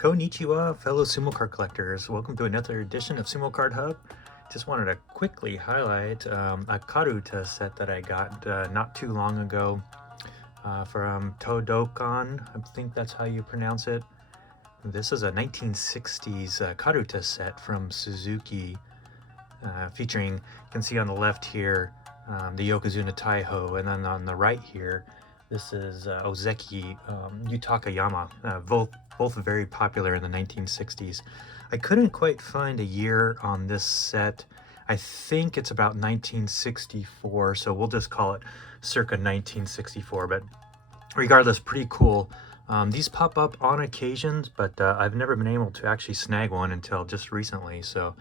Konnichiwa, fellow Sumo card collectors. Welcome to another edition of Sumo Card Hub. Just wanted to quickly highlight a Karuta set that I got not too long ago from Todokan. I think that's how you pronounce it. This is a 1960s Karuta set from Suzuki, featuring, you can see on the left here, the Yokozuna Taiho, and then on the right here, this is Ozeki, Yutakayama, both very popular in the 1960s. I couldn't quite find a year on this set. I think it's about 1964, so we'll just call it circa 1964, but regardless, pretty cool. These pop up on occasions, but I've never been able to actually snag one until just recently, so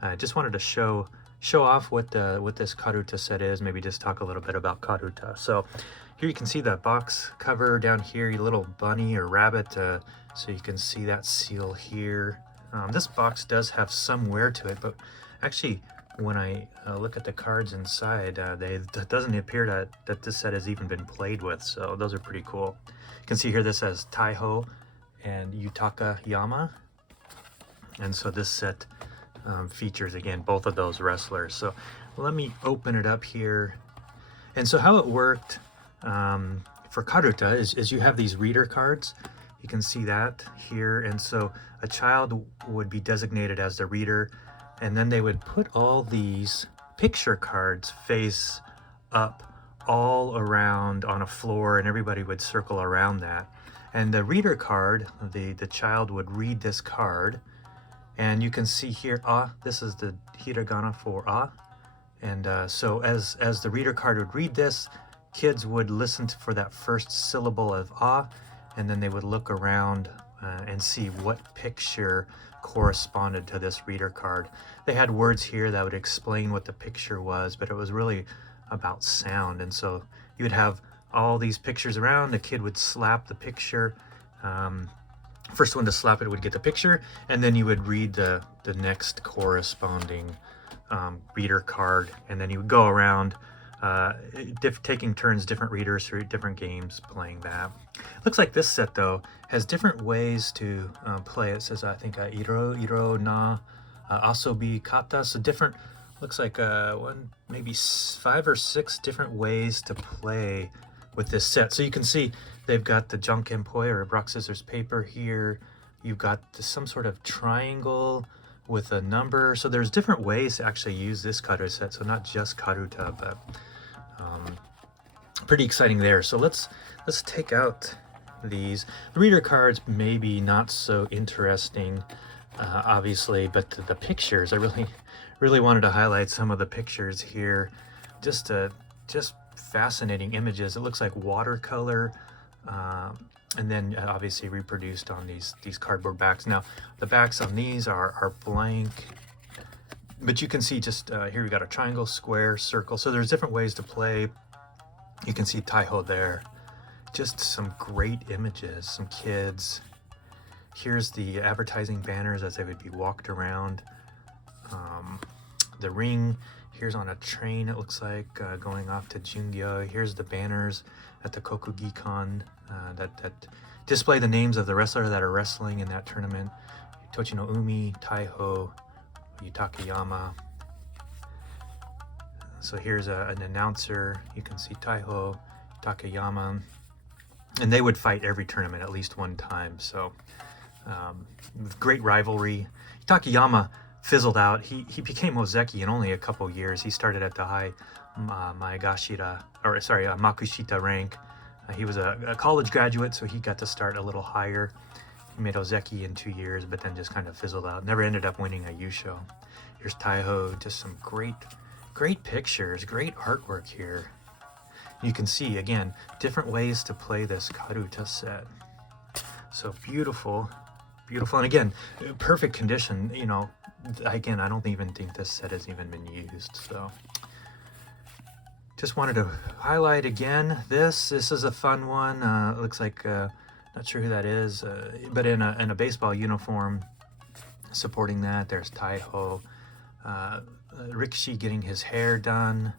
I just wanted to show off what this Karuta set is, maybe just talk a little bit about Karuta. So here you can see the box cover down here, your little bunny or rabbit, so you can see that seal here. This box does have some wear to it, but actually when I look at the cards inside, it doesn't appear that this set has even been played with, so those are pretty cool. You can see here this says Taiho and Yutakayama, and so this set features, again, both of those wrestlers. So let me open it up here. And so how it worked for Karuta is you have these reader cards. You can see that here. And so a child would be designated as the reader, and then they would put all these picture cards face up all around on a floor, and everybody would circle around that. And the reader card, the child would read this card, and you can see here, this is the hiragana for and so as the reader card would read this, kids would listen for that first syllable of and then they would look around and see what picture corresponded to this reader card. They had words here that would explain what the picture was, but it was really about sound. And so you would have all these pictures around, the kid would slap the picture, first one to slap it would get the picture, and then you would read the next corresponding reader card, and then you would go around taking turns, different readers through different games playing that. Looks like this set though has different ways to play. It says, I think, iro na asobi kata, so different, looks like maybe 5 or 6 different ways to play with this set. So you can see they've got the jankenpoi, or rock, scissors, paper here. You've got some sort of triangle with a number. So there's different ways to actually use this Karuta set. So not just Karuta, but pretty exciting there. So let's take out these. The reader cards maybe not so interesting, obviously, but the pictures, I really wanted to highlight some of the pictures here. Just fascinating images. It looks like watercolor, and then obviously reproduced on these cardboard backs. Now the backs on these are blank, but you can see just here we got a triangle, square, circle. So there's different ways to play. You can see Taiho there. Just some great images, some kids. Here's the advertising banners as they would be walked around. The ring, here's on a train, it looks like, going off to Jungyo. Here's the banners at the Kokugikan that display the names of the wrestler that are wrestling in that tournament. Tochino Umi, Taiho, Yutakayama. So here's an announcer. You can see Taiho, Yutakayama. And they would fight every tournament at least one time. So great rivalry. Yutakayama fizzled out. He became Ozeki in only a couple years. He started at the high Makushita rank. He was a college graduate, so he got to start a little higher. He made Ozeki in 2 years, but then just kind of fizzled out. Never ended up winning a Yusho. Here's Taiho. Just some great pictures, great artwork here. You can see, again, different ways to play this Karuta set. So beautiful. And again, perfect condition. You know, again, I don't even think this set has even been used. So just wanted to highlight again, this is a fun one. It looks like, not sure who that is, but in a baseball uniform supporting that. There's Taiho. Rikishi getting his hair done.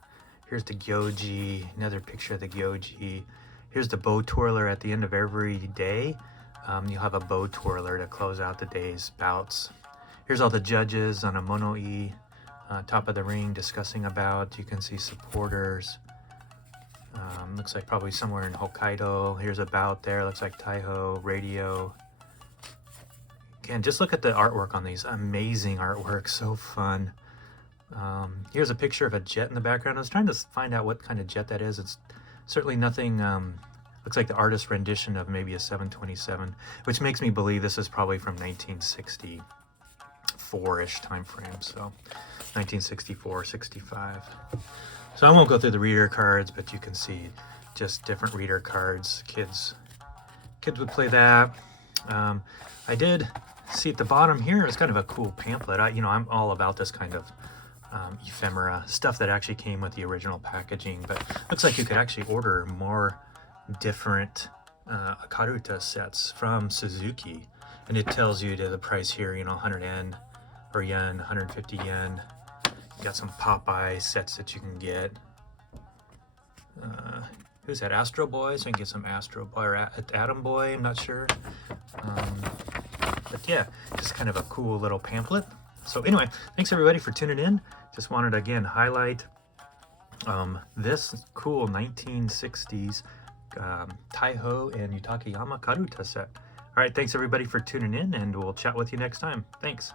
Here's the Gyoji, another picture of the Gyoji. Here's the bow twirler at the end of every day. You'll have a bow twirler to close out the day's bouts. Here's all the judges on a mono-e, top of the ring, discussing about. You can see supporters. Looks like probably somewhere in Hokkaido. Here's a bout there. Looks like Taiho, radio. Again, just look at the artwork on these. Amazing artwork, so fun. Here's a picture of a jet in the background. I was trying to find out what kind of jet that is. It's certainly nothing, looks like the artist's rendition of maybe a 727, which makes me believe this is probably from 1964-ish time frame, so 1964, 65. So I won't go through the reader cards, but you can see just different reader cards. Kids would play that. I did see at the bottom here, it's kind of a cool pamphlet. I'm all about this kind of ephemera stuff that actually came with the original packaging, but looks like you could actually order more different Karuta sets from Suzuki, and it tells you the price here, 100 yen or yen, 150 yen. You got some Popeye sets that you can get. Who's that? Astro Boy? So you can get some Astro Boy or Atom Boy, I'm not sure. But yeah, just kind of a cool little pamphlet. So anyway, thanks everybody for tuning in. Just wanted to again highlight this cool 1960s Taiho and Yutakayama Karuta set. All right, thanks everybody for tuning in, and we'll chat with you next time. Thanks.